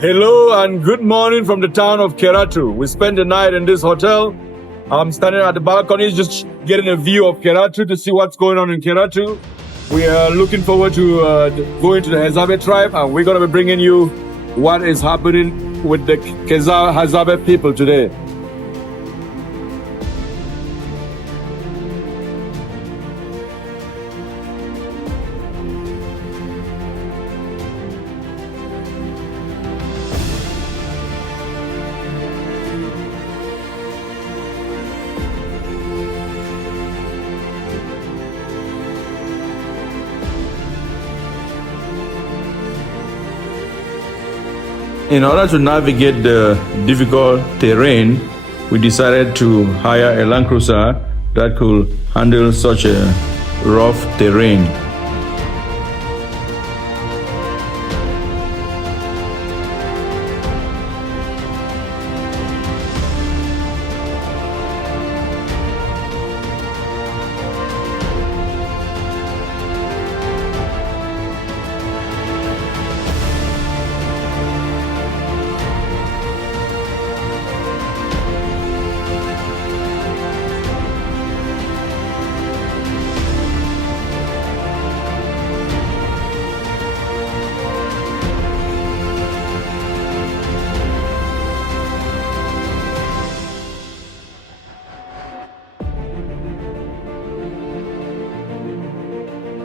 Hello and good morning from the town of Keratu. We spent the night in this hotel. I'm standing at the balcony just getting a view of Keratu to see what's going on in Keratu. We are looking forward to going to the Hadzabe tribe, and we're going to be bringing you what is happening with the Hadzabe people today. In order to navigate the difficult terrain, we decided to hire a Land Cruiser that could handle such a rough terrain.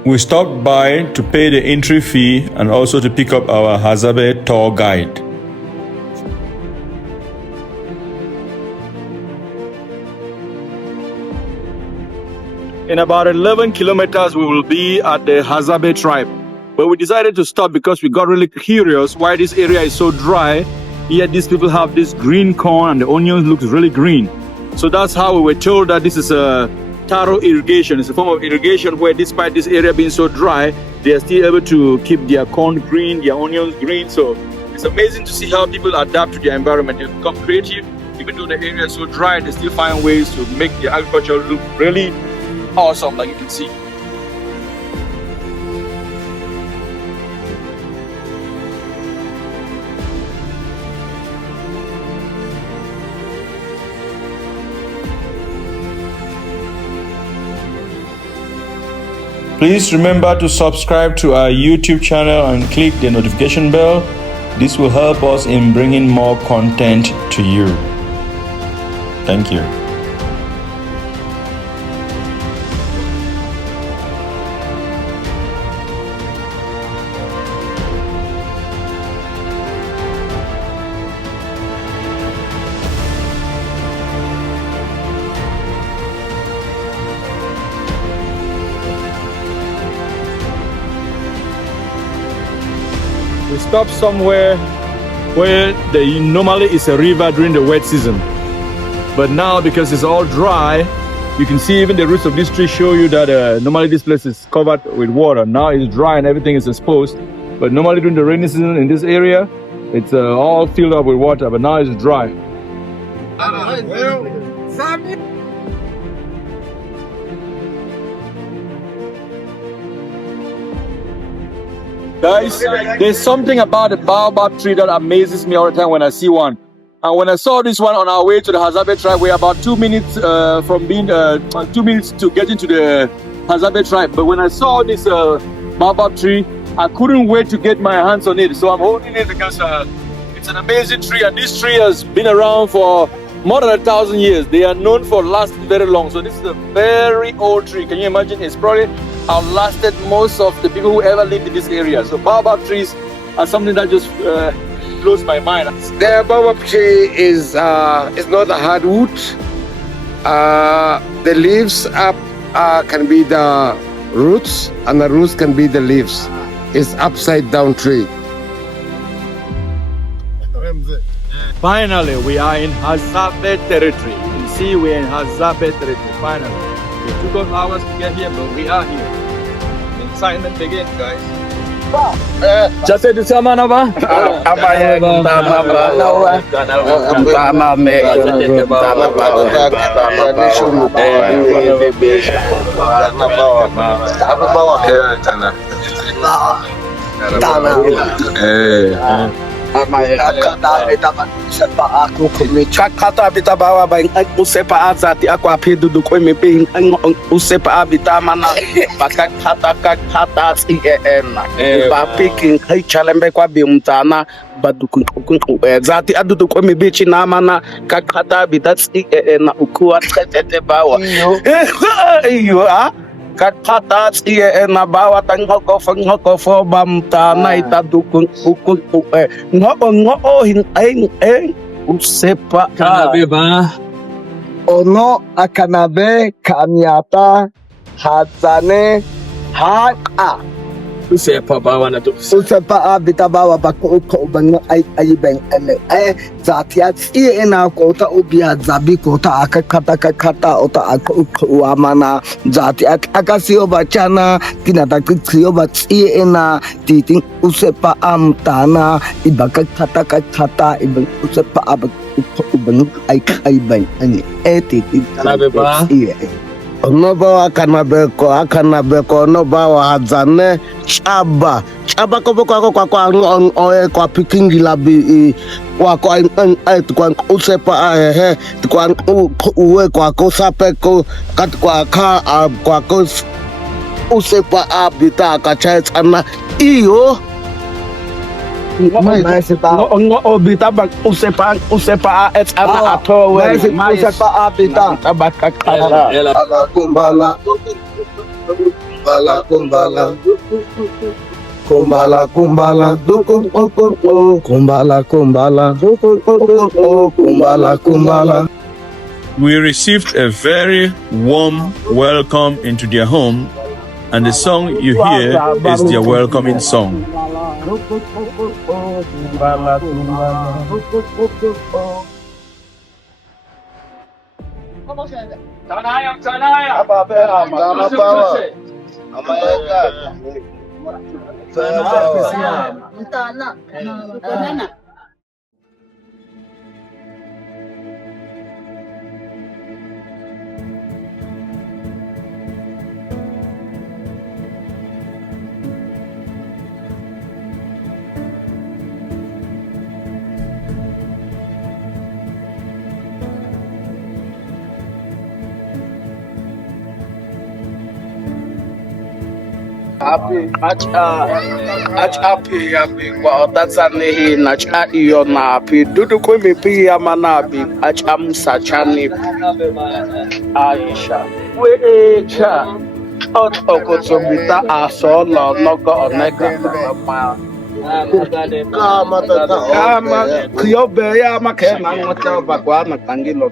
We stopped by to pay the entry fee and also to pick up our Hadzabe tour guide. In about 11 kilometers, we will be at the Hadzabe tribe. But we decided to stop because we got really curious why this area is so dry, yet these people have this green corn and the onions looks really green. So that's how we were told that this is a taro irrigation. It's a form of irrigation where despite this area being so dry, they are still able to keep their corn green, their onions green. So it's amazing to see how people adapt to their environment. They become creative. Even though the area is so dry, they still find ways to make their agriculture look really awesome, like you can see. Please remember to subscribe to our YouTube channel and click the notification bell. This will help us in bringing more content to you. Thank you. We stopped somewhere where there normally is a river during the wet season. But now, because it's all dry, you can see even the roots of this tree show you that normally this place is covered with water. Now it's dry and everything is exposed. But normally during the rainy season in this area, it's all filled up with water, but now it's dry. Guys, there's something about the baobab tree that amazes me all the time when I see one. And when I saw this one on our way to the Hadzabe tribe, we're about 2 minutes from being 2 minutes to getting to the Hadzabe tribe. But when I saw this baobab tree, I couldn't wait to get my hands on it. So I'm holding it because it's an amazing tree, and this tree has been around for more than 1,000 years. They are known for lasting very long. So this is a very old tree. Can you imagine? It's probably outlasted most of the people who ever lived in this area. So baobab trees are something that just blows my mind. The baobab tree is not a hardwood. The leaves can be the roots, and the roots can be the leaves. It's upside down tree. Finally, we are in Hadzabe territory. You can see we're in Hadzabe territory. Finally, it took us hours to get here, but we are here. The excitement begins, guys. Just di sama apa? Apa ya pertama Kakata bitabawa ba usepa azati akwa pedu kwemi being usepa abitama na kakata ba picking hai chalembe kwa bimtana badukun zati adudu kwemi bichi na mana kakata bitats na ukua tete bawa iyo kakata na bawa tangoko fo bamta na itadukun ukun ngo hin usepa Kanabe ba? Ono akanabe kanyata hadzane haka. Usepa bawa na to. Usepa bitabawa bako bang ay bang zatia ina kota ubia zabi kota akakata ota akauamana zati akasio bachana tinata kio bati ina titing usepa amtana ibakata ibang usepa ubang ay bang titing Kanabe ba? No bawa akanabeko no bawa hadzane chaba kwa picking labi kwa usepa kwa uwe kwa kosapeko kat kwa usepa abita kachana iyo ngo obita bang usepa et ana ato we usepa abita tabaka kumbala We received a very warm welcome into their home, and the song you hear is their welcoming song. api kwa otatsane hi na iyo na api dudu kwemi pia manabi musachani Aisha we cha okotobita asolo nogo onega kama kiyobe ya makena ngota bagwana tangilo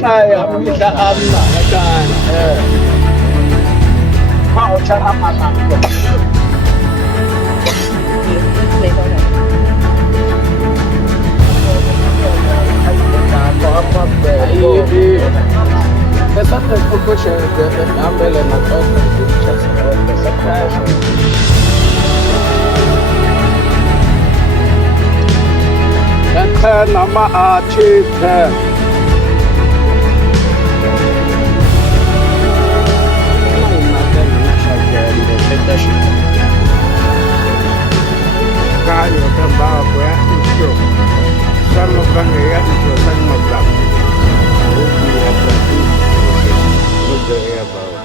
Kaya bisa anak kan mau cara mana nama Aceh Kaya tambah buat itu, sama bangga itu sama belak. Budaya berarti budaya bawa.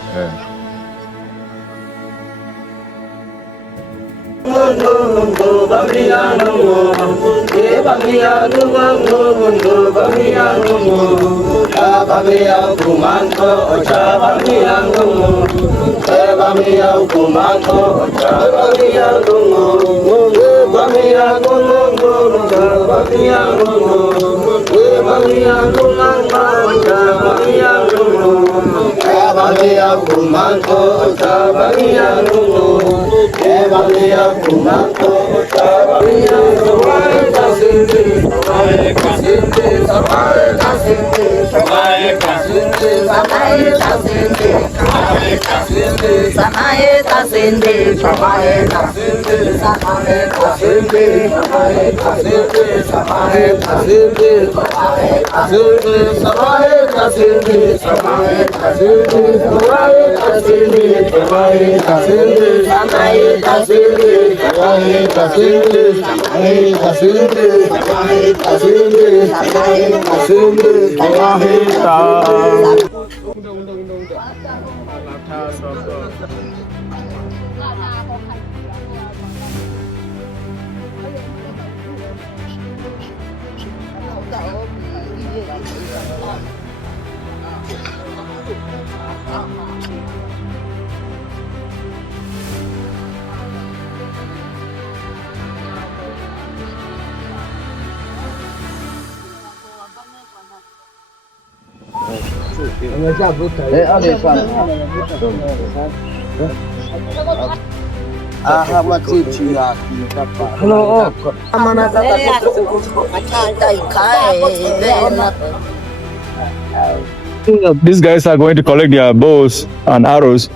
These guys are going to collect their bows and arrows.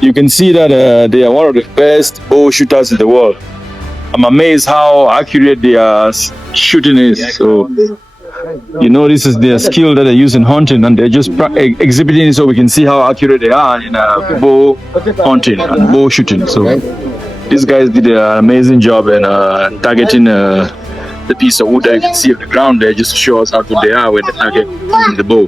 You can see that they are one of the best bow shooters in the world. I'm amazed how accurate their shooting is. So, you know, this is their skill that they use in hunting, and they're just exhibiting it so we can see how accurate they are in bow hunting and bow shooting. So, these guys did an amazing job in targeting the piece of wood that you can see on the ground there, just to show us how good they are with the target in the bow.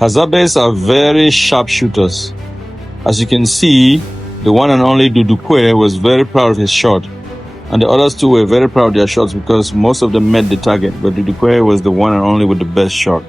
Hadzabes are very sharp shooters. As you can see, the one and only Dudukwe was very proud of his shot. And the others too were very proud of their shots because most of them met the target. But Dudukwe was the one and only with the best shot.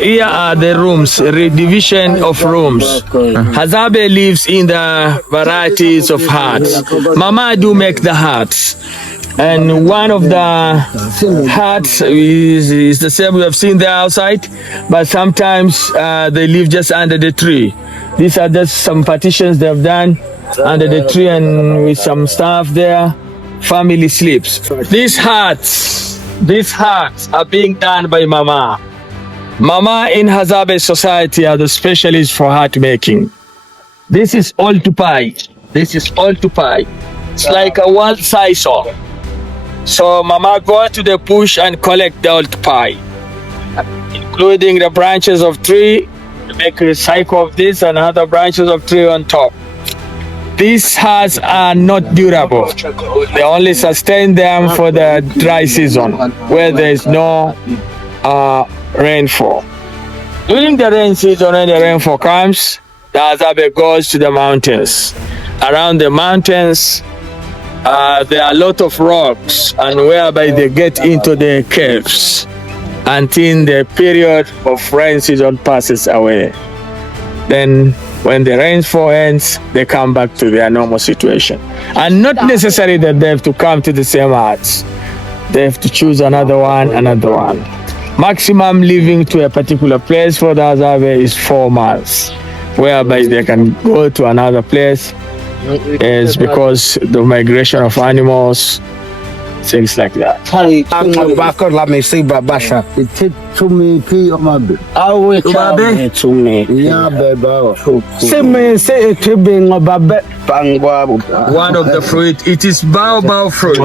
Here are the rooms, redivision of rooms. Hadzabe lives in the varieties of huts. Mama do make the huts. And one of the huts is the same we have seen there outside, but sometimes they live just under the tree. These are just some partitions they have done under the tree, and with some stuff there, family sleeps. These huts are being done by Mama. Mama in Hadzabe society are the specialists for hut making. This is all tupai. It's like a one sisal. So Mama go to the bush and collect the old pie, including the branches of tree, the make a cycle of this and other branches of tree on top. These huts are not durable. They only sustain them for the dry season where there is no rainfall. During the rain season, when the rainfall comes, the Hadzabe goes to the mountains. Around the mountains, there are a lot of rocks, and whereby they get into the caves until the period of rain season passes away. Then when the rainfall ends, they come back to their normal situation. And not necessarily that they have to come to the same huts. They have to choose another one. Maximum living to a particular place for the Hadzabe is 4 months, whereby they can go to another place. Is because the migration of animals, things like that. One of the fruit, it is baobab fruit.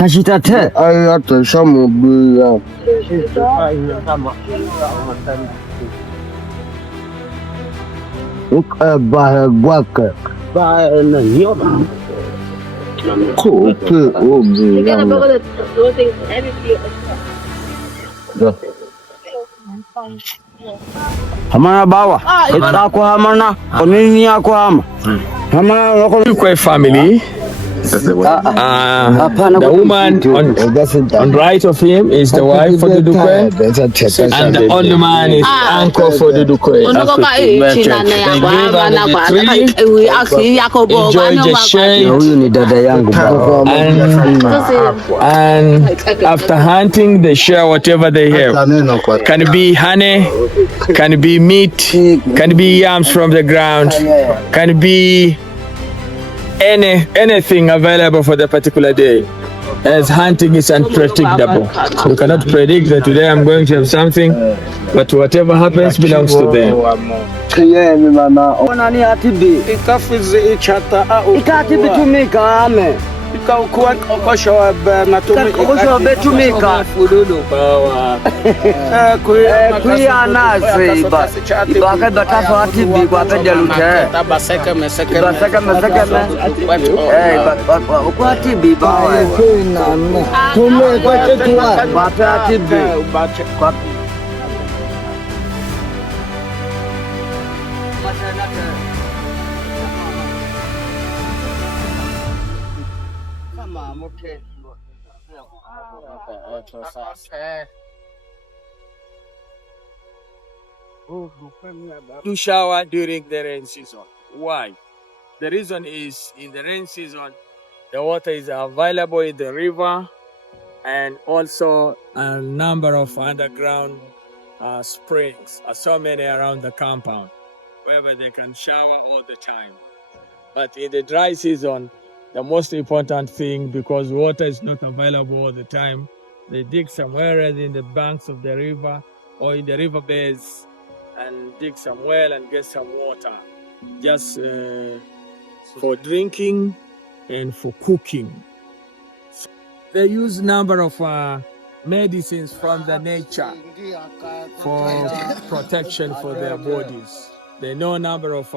Kashitate. Ayata shamu biya. Guaka. Hamana bawa. Itaku hamana. Onini yako hama. Hamana Dukwe family. The woman on right of him is the wife for the Dukwe, and the old man is uncle for the Dukwe. Enjoy the shade, and after hunting, they share whatever they have. Can it be honey? Can it be meat? Can it be yams from the ground? Can it be anything available for the particular day, as hunting is unpredictable. You cannot predict that today I'm going to have something, but whatever happens belongs to them. To shower during the rain season. Why? The reason is in the rain season, the water is available in the river, and also a number of underground springs are so many around the compound, wherever they can shower all the time. But in the dry season, the most important thing, because water is not available all the time, they dig somewhere in the banks of the river or in the river beds and dig some well and get some water, just for drinking and for cooking. They use number of medicines from the nature for protection for their bodies. They know number of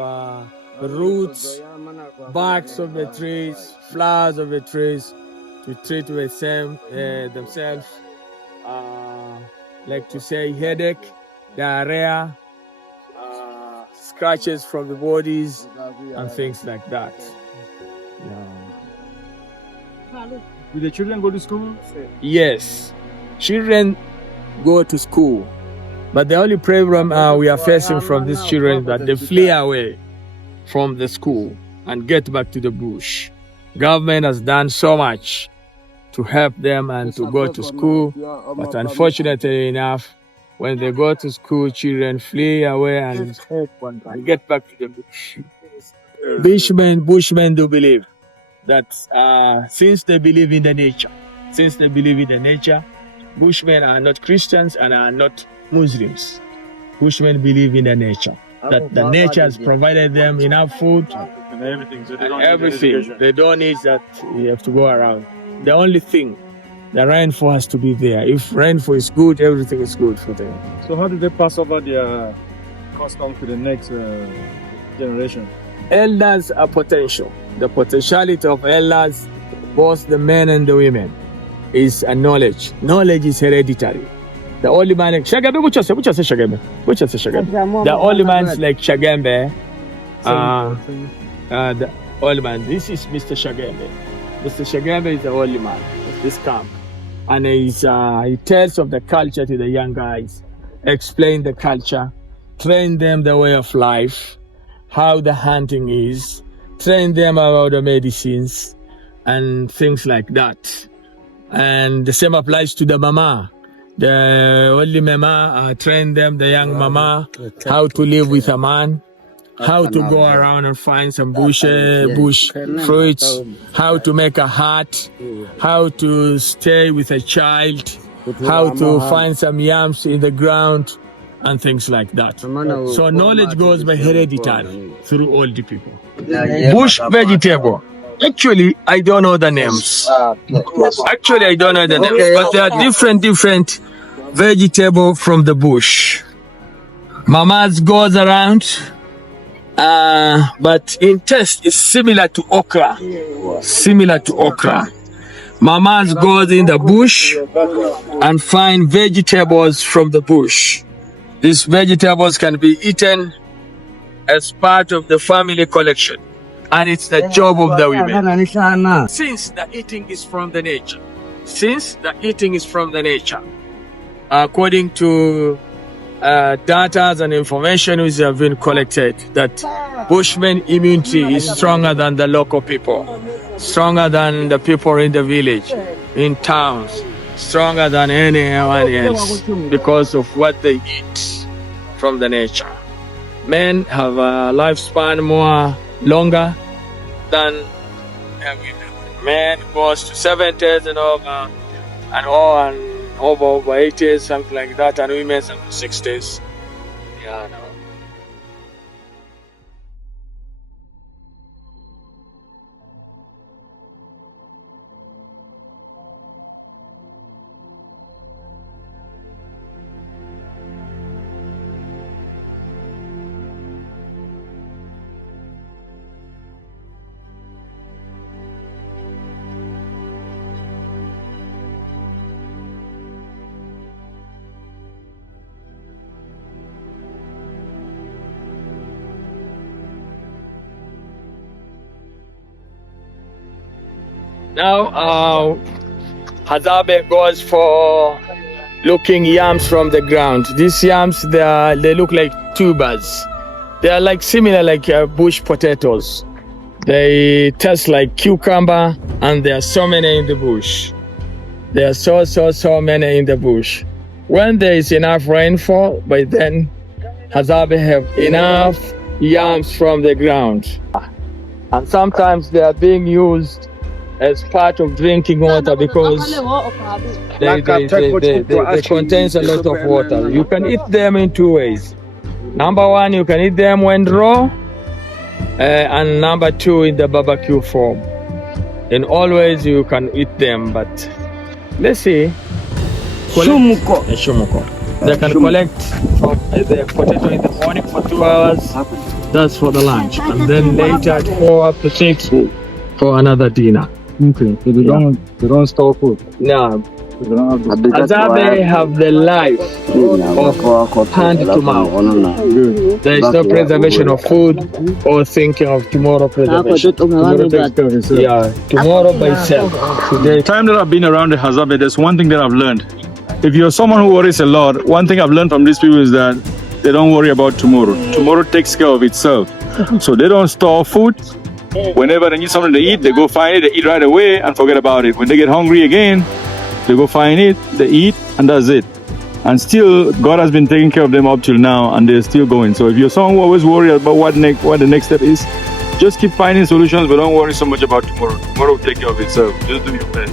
roots, barks of the trees, flowers of the trees to treat with themselves, like to say headache, diarrhea, scratches from the bodies, and things like that. Do the children go to school? Yes, children go to school, but the only problem we are facing from these children is that they flee away from the school and get back to the bush. Government has done so much to help them and to go to school, but unfortunately enough, when they go to school, children flee away and get back to the bush. Bushmen do believe that since they believe in the nature, Bushmen are not Christians and are not Muslims. Bushmen believe in the nature, that the nature has provided them enough food everything. So they And don't need everything. education. They don't need that you have to go around. The only thing, the rainfall has to be there. If rainfall is good, everything is good for them. So how do they pass over their custom to the next generation? Elders are potential. The potentiality of elders, both the men and the women, is a knowledge. Knowledge is hereditary. The only man, Shagambe, which I say Shagambe? The only man's like Shagambe. The old man. This is Mr. Shagambe. Mr. Shagambe is the only man of this camp. And he tells of the culture to the young guys, explain the culture, train them the way of life, how the hunting is, train them about the medicines and things like that. And the same applies to the mama. The only mama train them, the young mama, how to live with a man, how to go around and find some bush fruits, how to make a hut, how to stay with a child, how to find some yams in the ground, and things like that. So knowledge goes by hereditary through old people. Bush vegetable. Actually, I don't know the names. Actually, I don't know the names, but there are different vegetable from the bush. Mamas goes around, but in taste it's similar to okra. Mamas goes in the bush and find vegetables from the bush. These vegetables can be eaten as part of the family collection, and it's the job of the women. Since the eating is from the nature, according to data and information which have been collected, that Bushman immunity is stronger than the local people, stronger than the people in the village, in towns, stronger than anyone else because of what they eat from the nature. Men have a lifespan more longer than women. Men goes to 70s and over 80s, something like that, and women some 60s. Yeah, no. Now, Hadzabe goes for looking yams from the ground. These yams, they look like tubers. They are like similar like bush potatoes. They taste like cucumber, and there are so many in the bush. There are so many in the bush. When there is enough rainfall, by then Hadzabe have enough yams from the ground. And sometimes they are being used as part of drinking water because they contain a lot of water. You can eat them in two ways. Number one, you can eat them when raw, and number two, in the barbecue form. In all ways, you can eat them, but let's see. Shumuko. They can collect from the potato in the morning for 2 hours. That's for the lunch, and then later at 4 up to 6 for another dinner. Okay, so they don't store food. No. Hadzabe have the life of hand to mouth. There is no preservation of food or thinking of tomorrow preservation. Tomorrow by itself. The time that I've been around the Hadzabe, there's one thing that I've learned. If you're someone who worries a lot, one thing I've learned from these people is that they don't worry about tomorrow. Tomorrow takes care of itself. So they don't store food. Whenever they need something to eat, they go find it, they eat right away and forget about it. When they get hungry again, they go find it, they eat, and that's it. And still, God has been taking care of them up till now, and they're still going. So if you're someone who always worries about what the next step is, just keep finding solutions, but don't worry so much about tomorrow. Tomorrow will take care of itself. Just do your best.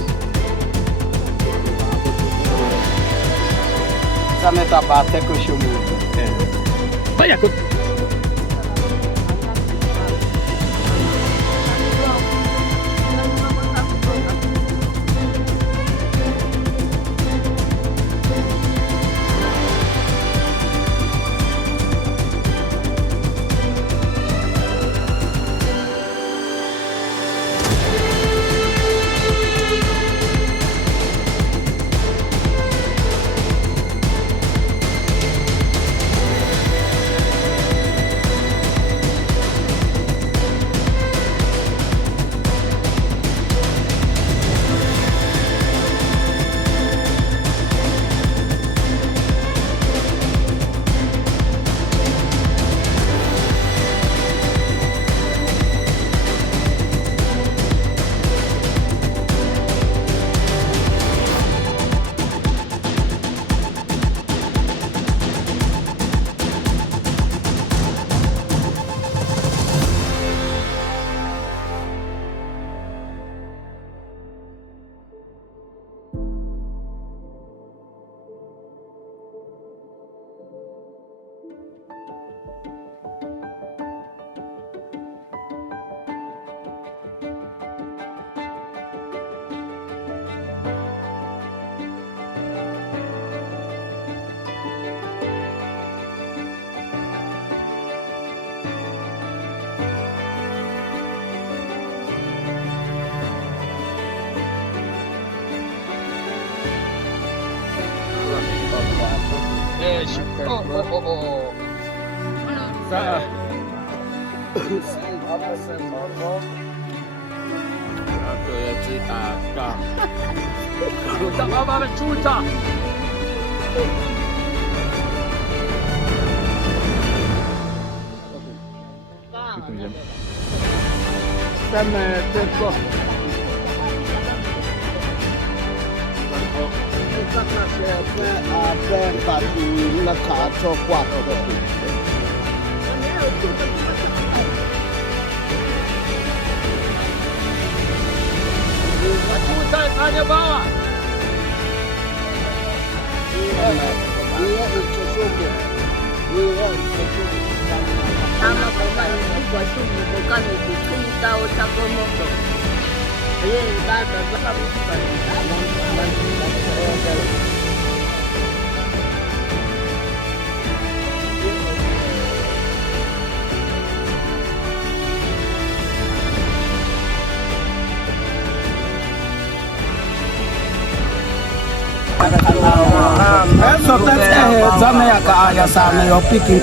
So that's Zame Kaya Same, you're picking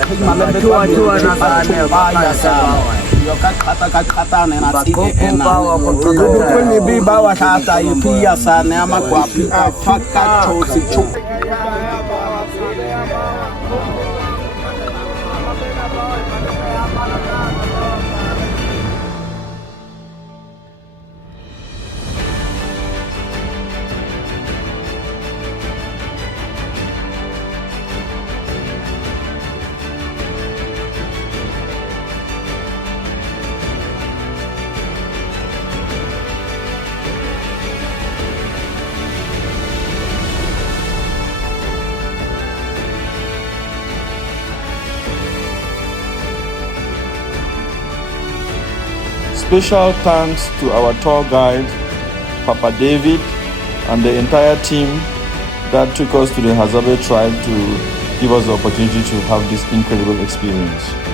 Special thanks to our tour guide, Papa David, and the entire team that took us to the Hadzabe tribe to give us the opportunity to have this incredible experience.